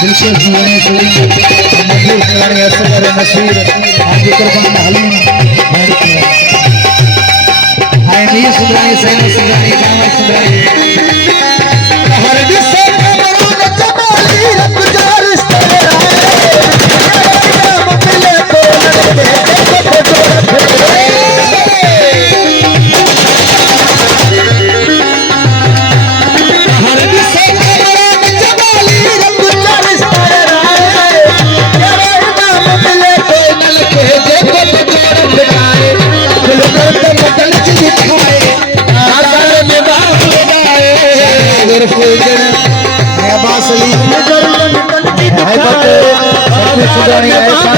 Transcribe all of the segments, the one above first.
दिलशेष जीवनी सुरी मजबूर खिलाड़ी असगर नसीर आगे कुर्बान हलीम आए मीर सुधराई सैन सुधराई कांवर सुधराई हर दिशा में मरूद जमाली रब का रिश्ता नाम मिले तो लड़के बाजार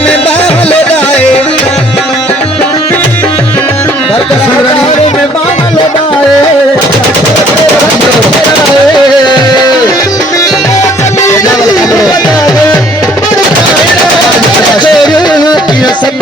में बाल दाए में बाल दाए सब